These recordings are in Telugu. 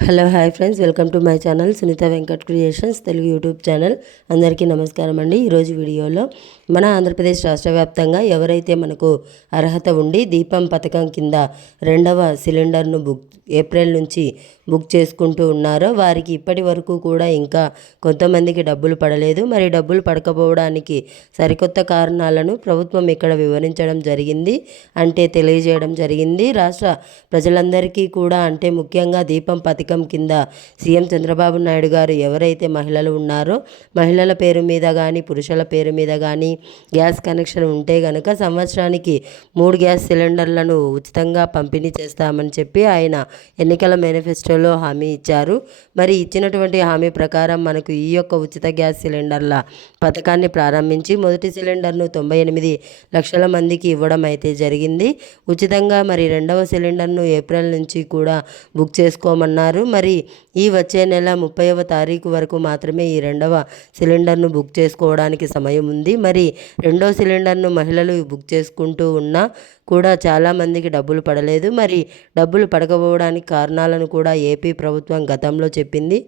Hello hi friends, welcome to my channel Sunitha Venkat creations Telugu YouTube channel. అందరికీ నమస్కారం అండి. ఈరోజు వీడియోలో మన ఆంధ్రప్రదేశ్ రాష్ట్ర వ్యాప్తంగా ఎవరైతే మనకు అర్హత ఉండి దీపం పథకం కింద రెండవ సిలిండర్ను ఏప్రిల్ నుంచి బుక్ చేసుకుంటూ ఉన్నారో వారికి ఇప్పటి వరకు కూడా ఇంకా కొంతమందికి డబ్బులు పడలేదు. మరి డబ్బులు పడకపోవడానికి సరికొత్త కారణాలను ప్రభుత్వం ఇక్కడ వివరించడం జరిగింది, తెలియజేయడం జరిగింది. రాష్ట్ర ప్రజలందరికీ కూడా ముఖ్యంగా దీపం పథకం కింద సీఎం చంద్రబాబు నాయుడు గారు ఎవరైతే మహిళలు ఉన్నారో మహిళల పేరు మీద కానీ పురుషుల పేరు మీద కానీ గ్యాస్ కనెక్షన్ ఉంటే కనుక సంవత్సరానికి 3 గ్యాస్ సిలిండర్లను ఉచితంగా పంపిణీ చేస్తామని చెప్పి ఆయన ఎన్నికల మేనిఫెస్టోలో హామీ ఇచ్చారు. మరి ఇచ్చినటువంటి హామీ ప్రకారం మనకు ఈ యొక్క ఉచిత గ్యాస్ సిలిండర్ల పథకాన్ని ప్రారంభించి మొదటి సిలిండర్ను 98 లక్షల మందికి ఇవ్వడం అయితే జరిగింది ఉచితంగా. మరి రెండవ సిలిండర్ను ఏప్రిల్ నుంచి కూడా బుక్ చేసుకోమన్నారు. మరి ఈ వచ్చే నెల 30వ తారీఖు వరకు మాత్రమే ఈ రెండవ సిలిండర్ను బుక్ చేసుకోవడానికి సమయం ఉంది. మరి రెండో సిలిండర్ను మహిళలు బుక్ చేసుకుంటూ ఉన్నా కూడా చాలామందికి డబ్బులు పడలేదు. మరి డబ్బులు పడకపోవడానికి కారణాలను కూడా ఏపీ ప్రభుత్వం గతంలో చెప్పింది.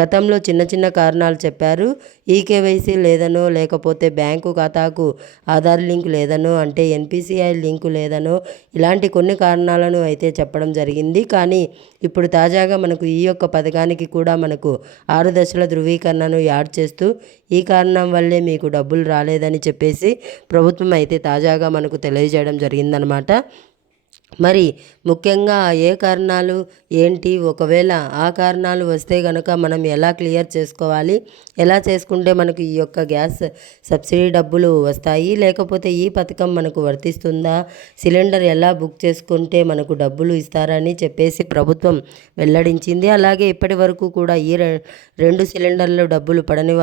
గతంలో చిన్న చిన్న కారణాలు చెప్పారు. ఈకేవైసీ లేదనో, లేకపోతే బ్యాంకు ఖాతాకు ఆధార్ లింక్ లేదనో, ఎన్పిసిఐ లింకు లేదనో, ఇలాంటి కొన్ని కారణాలను అయితే చెప్పడం జరిగింది. కానీ ఇప్పుడు తాజాగా మనకు ఈ యొక్క పథకానికి కూడా మనకు 6 దశల ధృవీకరణను యాడ్ చేస్తూ ఈ కారణం వల్లే మీకు డబ్బులు రాలేదని చెప్పేసి ప్రభుత్వం అయితే తాజాగా మనకు తెలియజేయడం జరిగిందనమాట. మరి ముఖ్యంగా ఏ కారణాలు ఏంటి, ఒకవేళ ఆ కారణాలు వస్తే కనుక మనం ఎలా క్లియర్ చేసుకోవాలి, ఎలా చేసుకుంటే మనకు ఈ యొక్క గ్యాస్ సబ్సిడీ డబ్బులు వస్తాయి, లేకపోతే ఈ పథకం మనకు వర్తిస్తుందా, సిలిండర్ ఎలా బుక్ చేసుకుంటే మనకు డబ్బులు ఇస్తారని చెప్పేసి ప్రభుత్వం వెల్లడించింది. అలాగే ఇప్పటి వరకు కూడా ఈ 2 సిలిండర్లు డబ్బులు పడని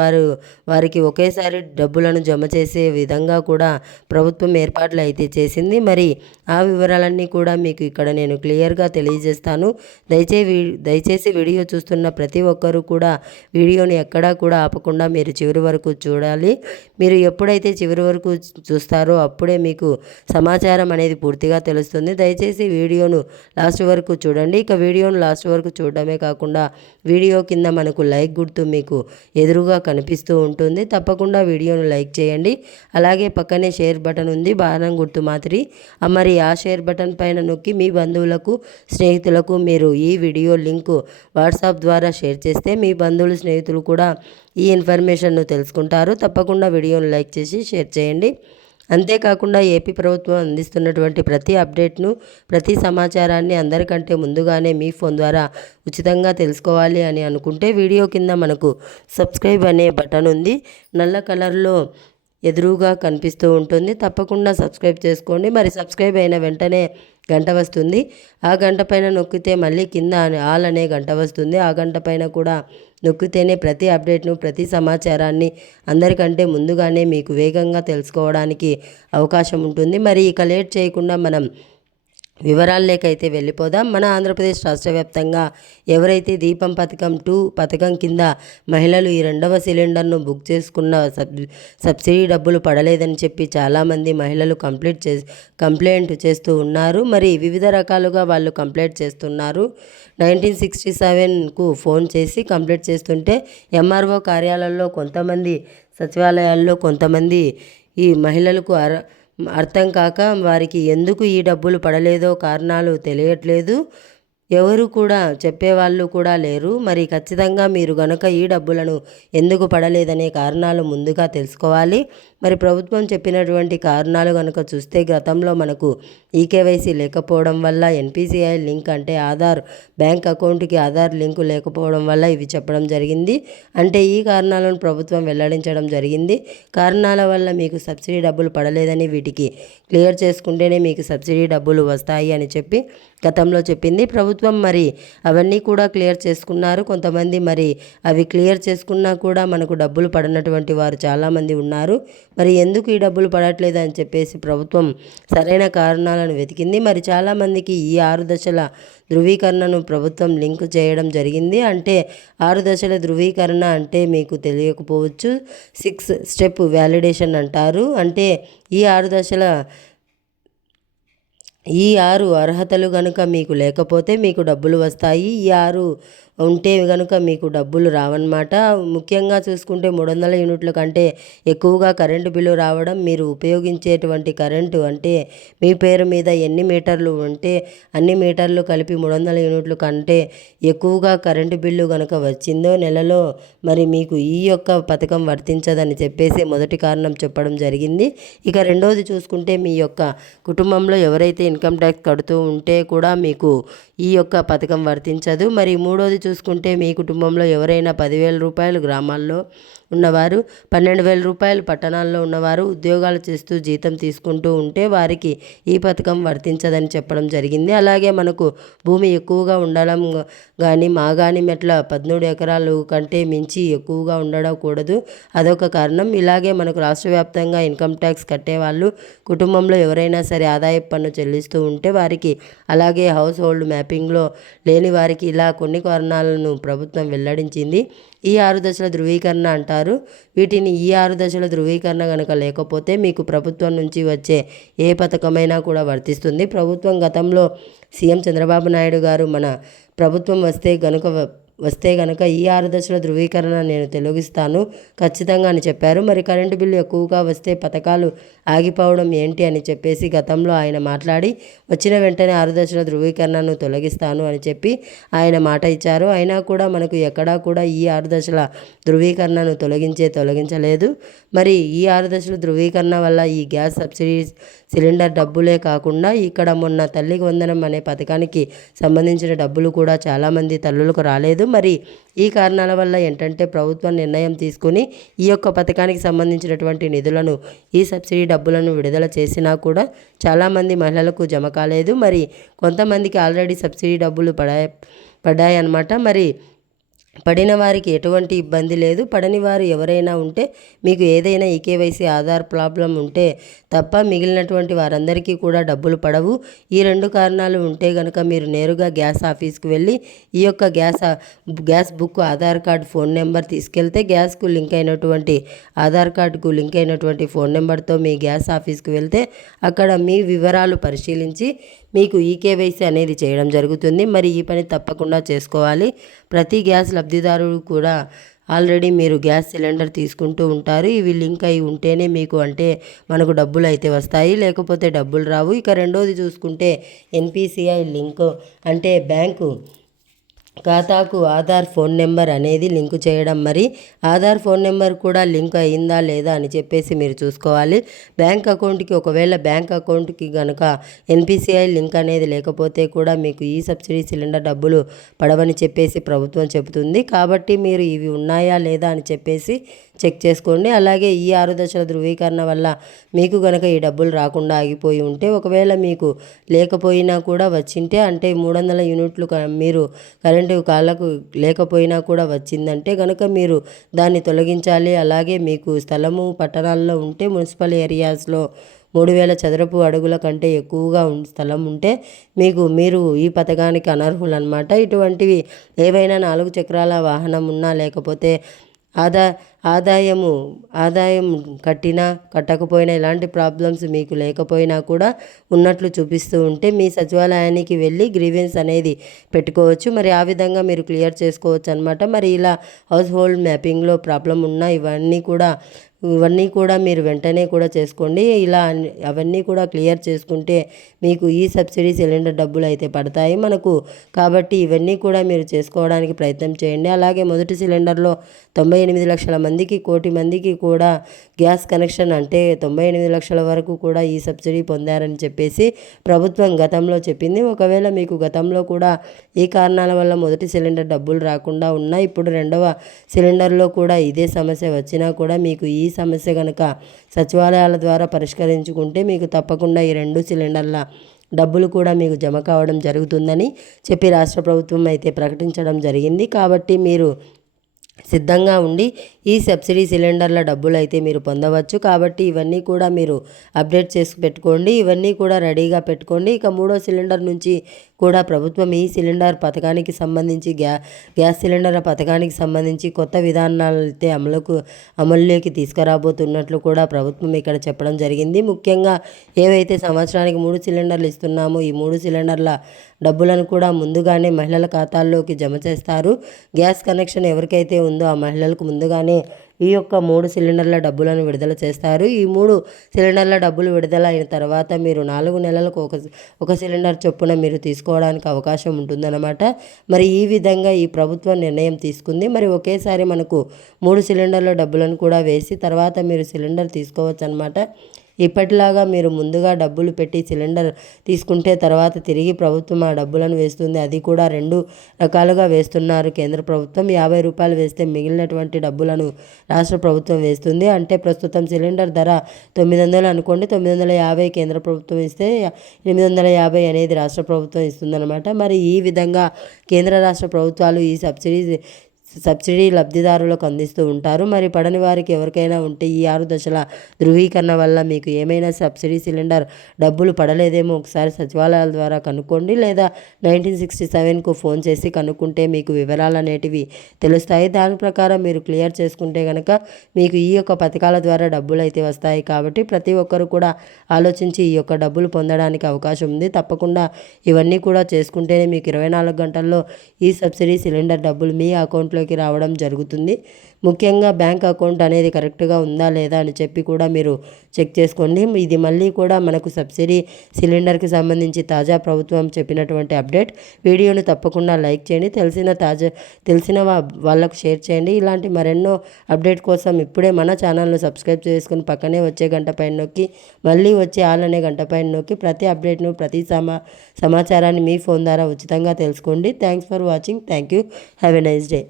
వారికి ఒకేసారి డబ్బులను జమ చేసే విధంగా కూడా ప్రభుత్వం ఏర్పాట్లు అయితే చేసింది. మరి ఆ వివరాలన్నీ కూడా మీకు ఇక్కడ నేను క్లియర్గా తెలియజేస్తాను. దయచేసి వీడియో చూస్తున్న ప్రతి ఒక్కరూ కూడా వీడియోని ఎక్కడా కూడా ఆపకుండా మీరు చివరి వరకు చూడాలి. మీరు ఎప్పుడైతే చివరి వరకు చూస్తారో అప్పుడే మీకు సమాచారం అనేది పూర్తిగా తెలుస్తుంది. దయచేసి వీడియోను లాస్ట్ వరకు చూడండి. ఇక వీడియోను లాస్ట్ వరకు చూడడమే కాకుండా వీడియో కింద మనకు లైక్ గుర్తు మీకు ఎదురుగా కనిపిస్తూ ఉంటుంది. తప్పకుండా వీడియోను లైక్ చేయండి. అలాగే పక్కనే షేర్ బటన్ ఉంది, బాణం గుర్తు మాదిరి. మరి ఆ షేర్ బటన్ పైన నొక్కి మీ బంధువులకు, స్నేహితులకు మీరు ఈ వీడియో లింకు వాట్సాప్ ద్వారా షేర్ చేస్తే మీ బంధువులు, స్నేహితులు కూడా ఈ ఇన్ఫర్మేషన్ను తెలుసుకుంటారు. తప్పకుండా వీడియోను లైక్ చేసి షేర్ చేయండి. అంతేకాకుండా ఏపీ ప్రభుత్వం అందిస్తున్నటువంటి ప్రతి అప్డేట్ను, ప్రతి సమాచారాన్ని అందరికంటే ముందుగానే మీ ఫోన్ ద్వారా ఉచితంగా తెలుసుకోవాలి అని అనుకుంటే వీడియో కింద మనకు సబ్స్క్రైబ్ అనే బటన్ ఉంది, నల్ల కలర్లో ఎదురుగా కనిపిస్తూ ఉంటుంది. తప్పకుండా సబ్స్క్రైబ్ చేసుకోండి. మరి సబ్స్క్రైబ్ అయిన వెంటనే గంట వస్తుంది. ఆ గంట పైన నొక్కితే మళ్ళీ కింద ఆల్ అనే గంట వస్తుంది. ఆ గంట పైన కూడా నొక్కితేనే ప్రతి అప్డేట్ను, ప్రతి సమాచారాన్ని అందరికంటే ముందుగానే మీకు వేగంగా తెలుసుకోవడానికి అవకాశం ఉంటుంది. మరి ఇక లేట్ చేయకుండా మనం వివరాల్లోకైతే వెళ్ళిపోదాం. మన ఆంధ్రప్రదేశ్ రాష్ట్ర వ్యాప్తంగా ఎవరైతే దీపం పథకం 2 పథకం కింద మహిళలు ఈ రెండవ సిలిండర్ను బుక్ చేసుకున్న సబ్సిడీ డబ్బులు పడలేదని చెప్పి చాలామంది మహిళలు కంప్లైంట్ చేస్తూ ఉన్నారు. మరి వివిధ రకాలుగా వాళ్ళు కంప్లైంట్ చేస్తున్నారు. 1967కు ఫోన్ చేసి కంప్లైంట్ చేస్తుంటే ఎంఆర్ఓ కార్యాలయాల్లో కొంతమంది, సచివాలయాల్లో కొంతమంది ఈ మహిళలకు అర్థం కాక వారికి ఎందుకు ఈ డబ్బులు పడలేదో కారణాలు తెలియట్లేదు. ఎవరు కూడా చెప్పేవాళ్ళు కూడా లేరు. మరి ఖచ్చితంగా మీరు గనక ఈ డబ్బులను ఎందుకు పడలేదనే కారణాలు ముందుగా తెలుసుకోవాలి. మరి ప్రభుత్వం చెప్పినటువంటి కారణాలు కనుక చూస్తే గతంలో మనకు ఈకేవైసీ లేకపోవడం వల్ల, ఎన్పిసిఐ లింక్ ఆధార్ బ్యాంక్ అకౌంట్కి ఆధార్ లింకు లేకపోవడం వల్ల ఇవి చెప్పడం జరిగింది. ఈ కారణాలను ప్రభుత్వం వెల్లడించడం జరిగింది. కారణాల వల్ల మీకు సబ్సిడీ డబ్బులు పడలేదని, వీటికి క్లియర్ చేసుకుంటేనే మీకు సబ్సిడీ డబ్బులు వస్తాయి అని చెప్పి గతంలో చెప్పింది ప్రభుత్వం. మరి అవన్నీ కూడా క్లియర్ చేసుకున్నారు కొంతమంది. మరి అవి క్లియర్ చేసుకున్నా కూడా మనకు డబ్బులు పడనటువంటి వారు చాలామంది ఉన్నారు. మరి ఎందుకు ఈ డబ్బులు పడట్లేదు అని చెప్పేసి ప్రభుత్వం సరైన కారణాలను వెతికింది. మరి చాలామందికి ఈ 6 దశల ధృవీకరణను ప్రభుత్వం లింక్ చేయడం జరిగింది. 6 దశల ధృవీకరణ మీకు తెలియకపోవచ్చు. 6 స్టెప్ వ్యాలిడేషన్ అంటారు. ఈ 6 దశల ఈ 6 అర్హతలు గనుక మీకు లేకపోతే మీకు డబ్బులు వస్తాయి. ఈ 6 ఉంటే గనుక మీకు డబ్బులు రావన్నమాట. ముఖ్యంగా చూసుకుంటే 300 యూనిట్ల కంటే ఎక్కువగా కరెంటు బిల్లు రావడం, మీరు ఉపయోగించేటువంటి కరెంటు అంటే మీ పేరు మీద ఎన్ని మీటర్లు ఉంటే అన్ని మీటర్లు కలిపి 300 యూనిట్ల కంటే ఎక్కువగా కరెంటు బిల్లు గనుక వచ్చిందో నెలలో మరి మీకు ఈ యొక్క పథకం వర్తించదని చెప్పేసి మొదటి కారణం చెప్పడం జరిగింది. ఇక రెండోది చూసుకుంటే మీ యొక్క కుటుంబంలో ఎవరైతే ఇన్కమ్ ట్యాక్స్ కడుతూ ఉంటే కూడా మీకు ఈ యొక్క పథకం వర్తించదు. మరి మూడోది చూసుకుంటే మీ కుటుంబంలో ఎవరైనా 10,000 రూపాయలు గ్రామాల్లో ఉన్నవారు, 12,000 రూపాయలు పట్టణాల్లో ఉన్నవారు ఉద్యోగాలు చేస్తూ జీతం తీసుకుంటూ ఉంటే వారికి ఈ పథకం వర్తించదని చెప్పడం జరిగింది. అలాగే మనకు భూమి ఎక్కువగా ఉండడం కానీ మాగాని మెట్ల 13 ఎకరాలు కంటే మించి ఎక్కువగా ఉండకూడదు, అదొక కారణం. ఇలాగే మనకు రాష్ట్ర వ్యాప్తంగా ఇన్కమ్ ట్యాక్స్ కట్టేవాళ్ళు కుటుంబంలో ఎవరైనా సరే ఆదాయపు పన్ను చెల్లిస్తూ ఉంటే వారికి, అలాగే హౌస్ హోల్డ్ మ్యాపింగ్లో లేని వారికి ఇలా కొన్ని కారణాలను ప్రభుత్వం వెల్లడించింది. ఈ 6 దశల ధృవీకరణ అంటారు వీటిని. ఈ 6 దశల ధృవీకరణ కనుక లేకపోతే మీకు ప్రభుత్వం నుంచి వచ్చే ఏ పథకమైనా కూడా వర్తిస్తుంది. ప్రభుత్వం గతంలో సీఎం చంద్రబాబు నాయుడు గారు మన ప్రభుత్వం వస్తే గనుక ఈ 6 దశల ధృవీకరణ నేను తొలగిస్తాను ఖచ్చితంగా అని చెప్పారు. మరి కరెంటు బిల్లు ఎక్కువగా వస్తే పథకాలు ఆగిపోవడం ఏంటి అని చెప్పేసి గతంలో ఆయన మాట్లాడి వచ్చిన వెంటనే 6 దశల ధృవీకరణను తొలగిస్తాను అని చెప్పి ఆయన మాట ఇచ్చారు. అయినా కూడా మనకు ఎక్కడా కూడా ఈ 6 దశల ధృవీకరణను తొలగించలేదు. మరి ఈ 6 దశల ధృవీకరణ వల్ల ఈ గ్యాస్ సబ్సిడీ సిలిండర్ డబ్బులే కాకుండా ఇక్కడ మొన్న తల్లికి వందనం అనే పథకానికి సంబంధించిన డబ్బులు కూడా చాలామంది తల్లులకు రాలేదు. మరి ఈ కారణాల వల్ల ఏంటంటే ప్రభుత్వం నిర్ణయం తీసుకుని ఈ యొక్క పథకానికి సంబంధించినటువంటి నిధులను, ఈ సబ్సిడీ డబ్బులను విడుదల చేసినా కూడా చాలామంది మహిళలకు జమ కాలేదు. మరి కొంతమందికి ఆల్రెడీ సబ్సిడీ డబ్బులు పడ్డాయి అన్నమాట. మరి పడిన వారికి ఎటువంటి ఇబ్బంది లేదు. పడని వారు ఎవరైనా ఉంటే మీకు ఏదైనా ఈకేవైసీ ఆధార్ ప్రాబ్లం ఉంటే తప్ప మిగిలినటువంటి వారందరికీ కూడా డబ్బులు పడవు. ఈ 2 కారణాలు ఉంటే కనుక మీరు నేరుగా గ్యాస్ ఆఫీస్కి వెళ్ళి ఈ యొక్క gas book, Aadhaar card, phone number తీసుకెళ్తే గ్యాస్కు లింక్ అయినటువంటి ఆధార్ కార్డుకు లింక్ అయినటువంటి ఫోన్ నెంబర్తో మీ గ్యాస్ ఆఫీస్కి వెళ్తే అక్కడ మీ వివరాలు పరిశీలించి మీకు ఈకేవైసీ అనేది చేయడం జరుగుతుంది. మరి ఈ పని తప్పకుండా చేసుకోవాలి. ప్రతి గ్యాస్ లబ్ధిదారుడు కూడా ఆల్రెడీ మీరు గ్యాస్ సిలిండర్ తీసుకుంటూ ఉంటారు. ఇవి లింక్ అయి ఉంటేనే మీకు అంటే మనకు డబ్బులు అయితే వస్తాయి, లేకపోతే డబ్బులు రావు. ఇక రెండోది చూసుకుంటే ఎన్పిసిఐ లింక్ అంటే బ్యాంకు ఖాతాకు ఆధార్ ఫోన్ నెంబర్ అనేది లింకు చేయడం. మరి ఆధార్ ఫోన్ నెంబర్ కూడా లింక్ అయిందా లేదా అని చెప్పేసి మీరు చూసుకోవాలి. బ్యాంక్ అకౌంట్కి ఒకవేళ బ్యాంక్ అకౌంట్కి కనుక ఎన్పిసిఐ లింక్ అనేది లేకపోతే కూడా మీకు ఈ సబ్సిడీ సిలిండర్ డబ్బులు పడవని చెప్పేసి ప్రభుత్వం చెబుతుంది. కాబట్టి మీరు ఇవి ఉన్నాయా లేదా అని చెప్పేసి చెక్ చేసుకోండి. అలాగే ఈ 6 దశల ధృవీకరణ వల్ల మీకు కనుక ఈ డబ్బులు రాకుండా ఆగిపోయి ఉంటే, ఒకవేళ మీకు లేకపోయినా కూడా వచ్చింటే అంటే 300 యూనిట్లు మీరు కరెంటు కాళ్ళకు లేకపోయినా కూడా వచ్చిందంటే కనుక మీరు దాన్ని తొలగించాలి. అలాగే మీకు స్థలము పట్టణాల్లో ఉంటే మున్సిపల్ ఏరియాస్లో 3,000 చదరపు అడుగుల కంటే ఎక్కువగా స్థలం ఉంటే మీరు ఈ పథకానికి అనర్హులు అన్నమాట. ఇటువంటివి ఏవైనా 4 చక్రాల వాహనం ఉన్నా, లేకపోతే ఆదాయం కట్టినా కట్టకపోయినా ఎలాంటి ప్రాబ్లమ్స్ మీకు లేకపోయినా కూడా ఉన్నట్లు చూపిస్తూ ఉంటే మీ సచివాలయానికి వెళ్ళి గ్రీవెన్స్ అనేది పెట్టుకోవచ్చు. మరి ఆ విధంగా మీరు క్లియర్ చేసుకోవచ్చు అన్నమాట. మరి ఇలా హౌస్ హోల్డ్ మ్యాపింగ్లో ప్రాబ్లం ఉన్న ఇవన్నీ కూడా మీరు వెంటనే కూడా చేసుకోండి. అవన్నీ కూడా క్లియర్ చేసుకుంటే మీకు ఈ సబ్సిడీ సిలిండర్ డబ్బులు అయితే పడతాయి మనకు. కాబట్టి ఇవన్నీ కూడా మీరు చేసుకోవడానికి ప్రయత్నం చేయండి. అలాగే మొదటి సిలిండర్లో 98 లక్షల మందికి, 1 కోటి మందికి కూడా గ్యాస్ కనెక్షన్ అంటే 98 లక్షల వరకు కూడా ఈ సబ్సిడీ పొందారని చెప్పేసి ప్రభుత్వం గతంలో చెప్పింది. ఒకవేళ మీకు గతంలో కూడా ఈ కారణాల వల్ల మొదటి సిలిండర్ డబ్బులు రాకుండా ఉన్నా, ఇప్పుడు 2వ సిలిండర్లో కూడా ఇదే సమస్య వచ్చినా కూడా మీకు ఈ సమస్య కనుక సచివాలయాల ద్వారా పరిష్కరించుకుంటే మీకు తప్పకుండా ఈ 2 సిలిండర్ల డబ్బులు కూడా మీకు జమ కావడం జరుగుతుందని చెప్పి రాష్ట్ర ప్రభుత్వం అయితే ప్రకటించడం జరిగింది. కాబట్టి మీరు సిద్ధంగా ఉండి ఈ సబ్సిడీ సిలిండర్ల డబ్బులు అయితే మీరు పొందవచ్చు. కాబట్టి ఇవన్నీ కూడా మీరు అప్డేట్ చేసి పెట్టుకోండి. ఇవన్నీ కూడా రెడీగా పెట్టుకోండి. ఇక మూడో సిలిండర్ నుంచి కూడా ప్రభుత్వం ఈ సిలిండర్ పథకానికి సంబంధించి గ్యాస్ సిలిండర్ల పథకానికి సంబంధించి కొత్త విధానాలు అయితే అమల్లోకి తీసుకురాబోతున్నట్లు కూడా ప్రభుత్వం ఇక్కడ చెప్పడం జరిగింది. ముఖ్యంగా ఏవైతే సంవత్సరానికి 3 సిలిండర్లు ఇస్తున్నామో ఈ 3 సిలిండర్ల డబ్బులను కూడా ముందుగానే మహిళల ఖాతాల్లోకి జమ చేస్తారు. గ్యాస్ కనెక్షన్ ఎవరికైతే ఉందో ఆ మహిళలకు ముందుగానే ఈ యొక్క 3 సిలిండర్ల డబ్బులను విడుదల చేస్తారు. ఈ 3 సిలిండర్ల డబ్బులు విడుదల అయిన తర్వాత మీరు 4 నెలలకు ఒక సిలిండర్ చొప్పున మీరు తీసుకోవడానికి అవకాశం ఉంటుందన్నమాట. మరి ఈ విధంగా ఈ ప్రభుత్వం నిర్ణయం తీసుకుంది. మరి ఒకేసారి మనకు 3 సిలిండర్ల డబ్బులను కూడా వేసి తర్వాత మీరు సిలిండర్ తీసుకోవచ్చు అనమాట. ఇప్పటిలాగా మీరు ముందుగా డబ్బులు పెట్టి సిలిండర్ తీసుకుంటే తర్వాత తిరిగి ప్రభుత్వం ఆ డబ్బులను వేస్తుంది. అది కూడా 2 రకాలుగా వేస్తున్నారు కేంద్ర ప్రభుత్వం. 50 రూపాయలు వేస్తే మిగిలినటువంటి డబ్బులను రాష్ట్ర ప్రభుత్వం వేస్తుంది. అంటే ప్రస్తుతం సిలిండర్ ధర 900 అనుకోండి, 950 కేంద్ర ప్రభుత్వం ఇస్తే 850 అనేది రాష్ట్ర ప్రభుత్వం ఇస్తుందన్నమాట. మరి ఈ విధంగా కేంద్ర రాష్ట్ర ప్రభుత్వాలు ఈ సబ్సిడీ లబ్ధిదారులకు అందిస్తూ ఉంటారు. మరి పడని వారికి ఎవరికైనా ఉంటే ఈ 6 దశల ధృవీకరణ వల్ల మీకు ఏమైనా సబ్సిడీ సిలిండర్ డబ్బులు పడలేదేమో ఒకసారి సచివాలయాల ద్వారా కనుక్కోండి, లేదా 1967కు ఫోన్ చేసి కనుక్కుంటే మీకు వివరాలు అనేటివి తెలుస్తాయి. దాని ప్రకారం మీరు క్లియర్ చేసుకుంటే కనుక మీకు ఈ యొక్క పథకాల ద్వారా డబ్బులు అయితే వస్తాయి. కాబట్టి ప్రతి ఒక్కరు కూడా ఆలోచించి ఈ యొక్క డబ్బులు పొందడానికి అవకాశం ఉంది. తప్పకుండా ఇవన్నీ కూడా చేసుకుంటేనే మీకు 24 గంటల్లో ఈ సబ్సిడీ సిలిండర్ డబ్బులు మీ అకౌంట్లో రావడం జరుగుతుంది. ముఖ్యంగా బ్యాంక్ అకౌంట్ అనేది కరెక్ట్గా ఉందా లేదా అని చెప్పి కూడా మీరు చెక్ చేసుకోండి. ఇది మళ్ళీ కూడా మనకు సబ్సిడీ సిలిండర్కి సంబంధించి తాజా ప్రభుత్వం చెప్పినటువంటి అప్డేట్. వీడియోను తప్పకుండా లైక్ చేయండి, తెలిసిన వాళ్ళకు షేర్ చేయండి. ఇలాంటి మరెన్నో అప్డేట్ కోసం ఇప్పుడే మన ఛానల్ను సబ్స్క్రైబ్ చేసుకుని పక్కనే వచ్చే గంట పైన నొక్కి మళ్ళీ వచ్చే ఆల్ అనే గంట పైన నొక్కి ప్రతి అప్డేట్ను ప్రతి సమాచారాన్ని మీ ఫోన్ ద్వారా ఉచితంగా తెలుసుకోండి. Thanks for watching. Thank you. Have a nice day.